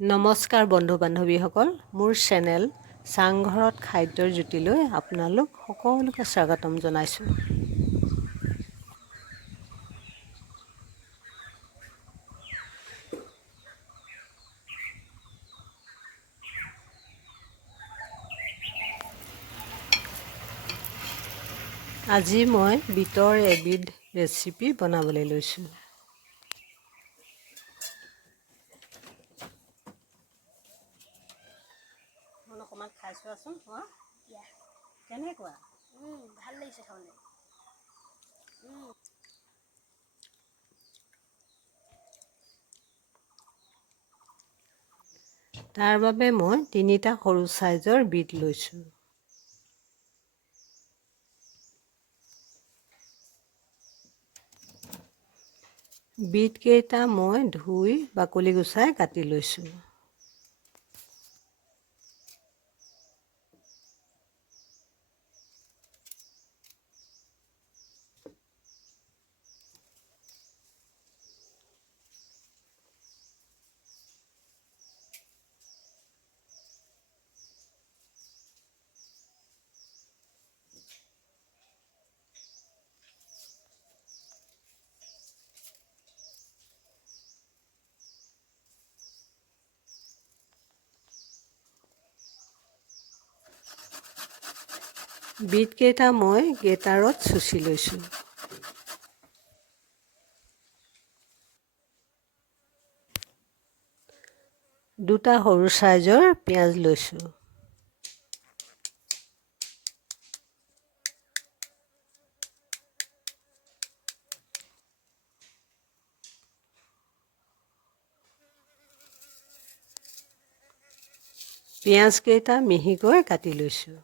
নমস্কাৰ বন্ধু বান্ধৱীসকল, মোৰ চেনেল চাংঘৰত খাদ্যৰ জুতিলৈ আপোনালোক সকলোকে স্বাগতম জনাইছোঁ। আজি মই বিটৰ এবিধ ৰেচিপি বনাবলৈ লৈছোঁ। অকণমান খাই চোৱাচোন, কেনেকুৱা? ভাল লাগিছে খাবলৈ। তাৰ বাবে মই 3টা সৰু চাইজৰ বিট লৈছোঁ। বিটকেইটা মই ধুই বাকলি গুচাই কাটি লৈছোঁ। বিটকেইটা মই গ্ৰেটাৰত চুচি লৈছোঁ। দুটা সৰু চাইজৰ পিঁয়াজ লৈছোঁ। পিঁয়াজকেইটা মিহিকৈ কাটি লৈছোঁ।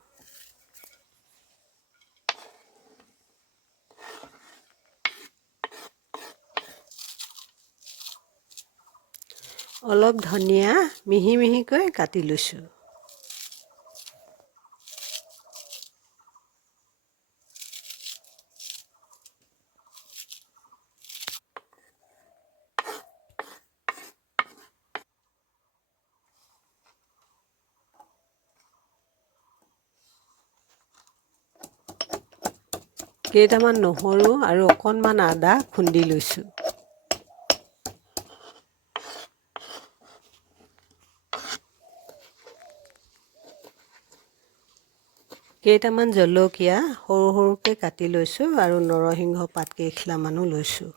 অলপ ধনিয়া মিহি মিহিকৈ কাটি লৈছোঁ। কেইটামান নহৰু আৰু অকণমান আদা খুন্দি লৈছোঁ। কেইটামান জলকীয়া সৰু সৰুকৈ কাটি লৈছোঁ আৰু নৰসিংহ পাত কেইখিলামানো লৈছোঁ।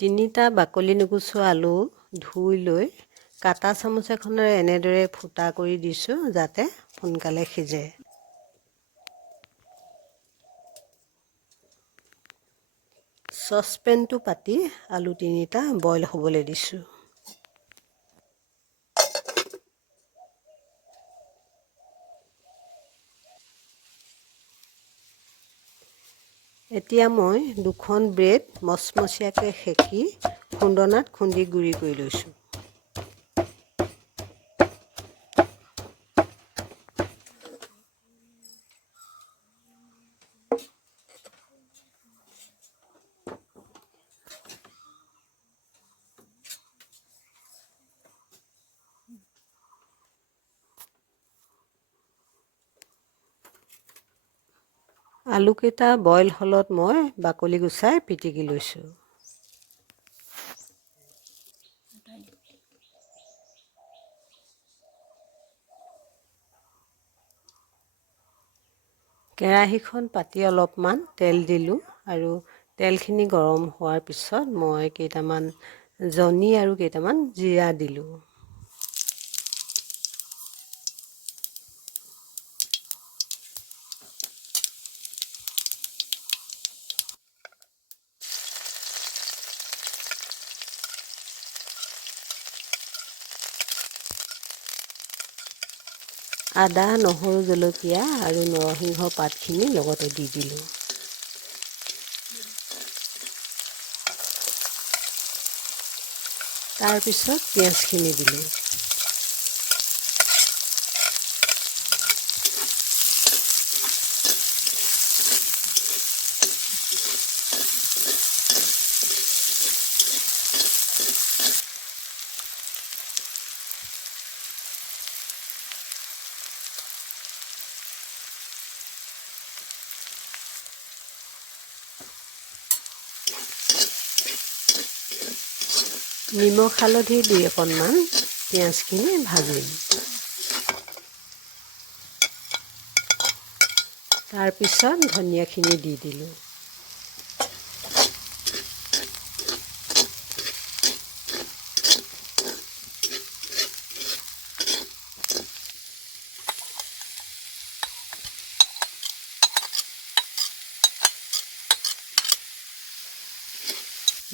তিনিটা বাকলি নুগুচোৱা আলু ধুই লৈ কাটা চামুচ এখনেৰে এনেদৰে ফুটা কৰি দিছোঁ যাতে সোনকালে সিজে। চচপেনটো পাতি আলু 3টা বইল হ'বলৈ দিছোঁ। এতিয়া মই 2খন ব্ৰেড মচমচীয়াকৈ সেকি খুন্দনাত খুন্দি গুড়ি কৰি লৈছোঁ। আলুকেইটা বইল হ'লত মই বাকলি গুচাই পিটিকি লৈছোঁ। কেৰাহীখন পাতি অলপমান তেল দিলোঁ আৰু তেলখিনি গৰম হোৱাৰ পিছত মই কেইটামান জনি আৰু কেইটামান জিৰা দিলোঁ। আদা, নহৰু, জলকীয়া আৰু নৰসিংহ পাতখিনি লগতে দি দিলোঁ। তাৰপিছত পিঁয়াজখিনি দিলোঁ। নিমখ হালধি দি অকণমান পিঁয়াজখিনি ভাজিম। তাৰপিছত ধনিয়াখিনি দি দিলোঁ।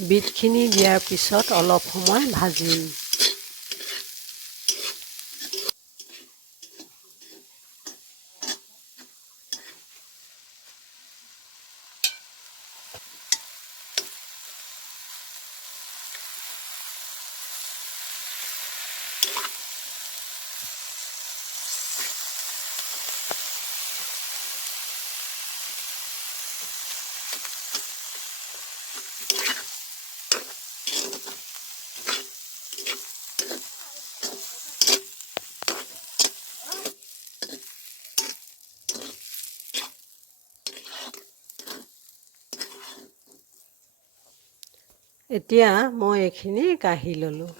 বিটখিনি দিয়াৰ পিছত অলপ সময় ভাজিম। এতিয়া মই এইখিনি কাঢ়ি ল'লোঁ।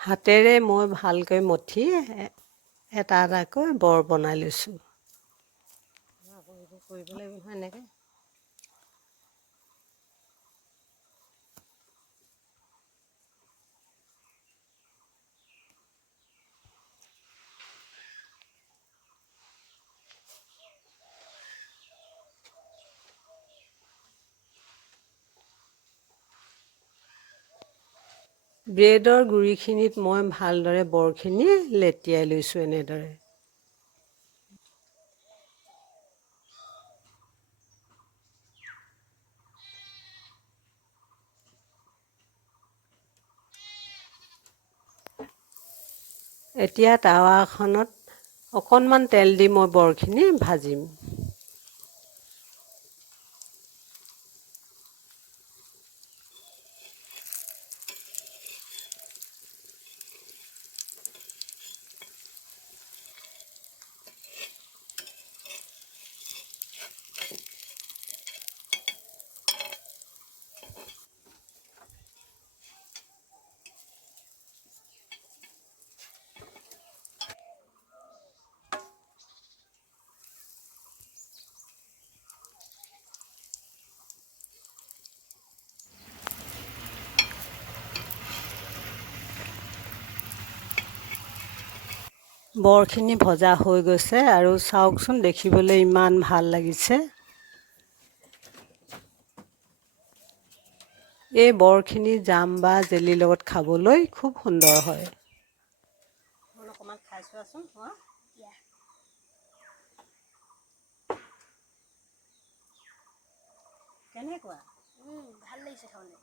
হাতেৰে মই ভালকৈ মঠি এটা এটাকৈ বৰ বনাই লৈছোঁ। কৰিব লাগিব নহয় এনেকৈ। ব্ৰেডৰ গুৰিখিনিত মই ভালদৰে বৰখিনি লেটিয়াই লৈছোঁ এনেদৰে। এতিয়া টাৱাখনত অকণমান তেল দি মই বৰখিনি ভাজিম। বৰখিনি ভজা হৈ গৈছে আৰু চাওকচোন দেখিবলৈ ইমান ভাল লাগিছে। এই বৰখিনি জাম বা জেলিৰ লগত খাবলৈ খুব সুন্দৰ হয়। অকণমান খাই চোৱাচোন। কেনেকুৱা? ভাল লাগিছে খাবলৈ।